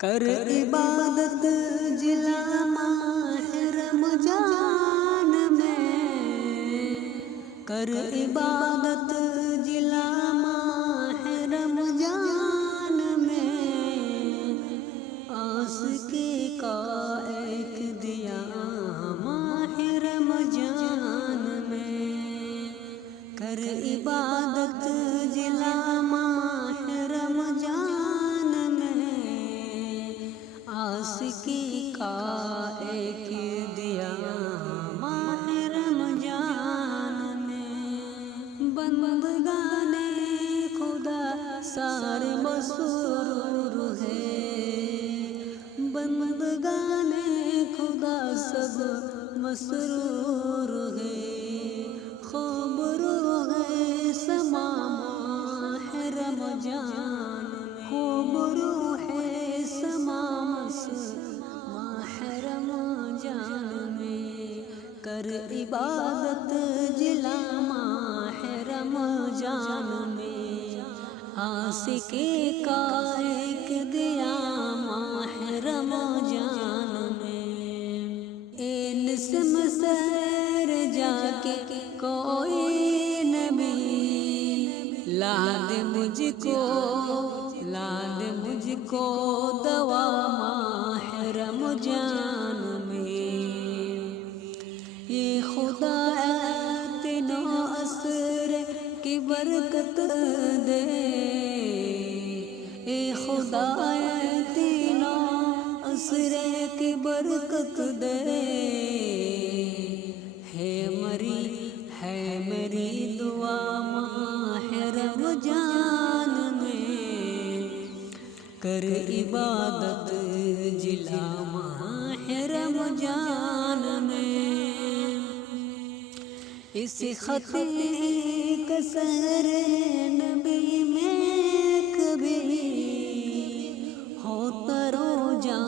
کر عبادت جلا ماہ رمضان میں، کر عبادت جلا ماہ رمضان میں، آسکی کا ایک دیا ماہ رمضان میں، کر عبادت جلا ماہ رمضان میں، آسکی کا ایک دیا ماہ رمضان میں، بندگان خدا سارے مسرور ہے، بندگان خدا سب مسرور ہے، خوب رو ہے سما ماہ رمضان میں، خوب رو ہے سما ماہ رمضان میں، کر عبادت جلا ماہ رمضان میں، آسکی کا ایک دیا ماہ رمضان میں، نسم سر جا کے کوئی نبی لا دے مجھ کو، لا دے مجھ کو دوا ماہ رمضان میں، یہ خدا تینوں عصر کی برکت دے، اے خدا تینوں عصر کی برکت دے، ہے میری دعا ماہ رمضان میں، کر عبادت جلا ماہ رمضان میں، اس خط کا سر نبی میں کبھی ہوتا روزہ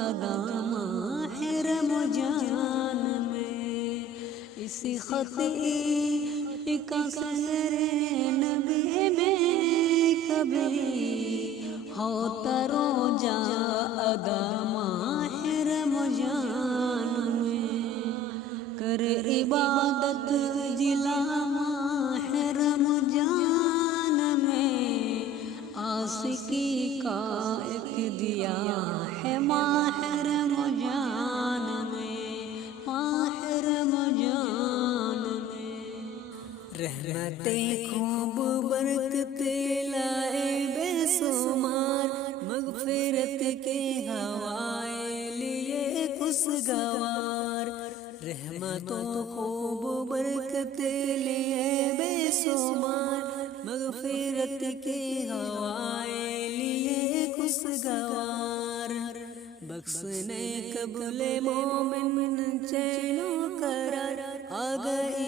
ادا ماہ رمضان میں، اس خط کا سر نبی میں کبھی ہوتا روزہ ادا ماہ رمضان میں، کر عبادت جلا ماہ رمضان میں، آسکی کا ایک دیا ہے ماہ رمضان میں، ماہ رمضان میں، رحمتیں خوب برکت لائے بے شمار، مغفرت کے ہوائے لیے خوشگوار، رحمتوں خوب برکت لیے بے شمار، مغفرت کے ہوائے لیے خوشگوار، بخشنے قبل مومن چین و قرار، آ گئی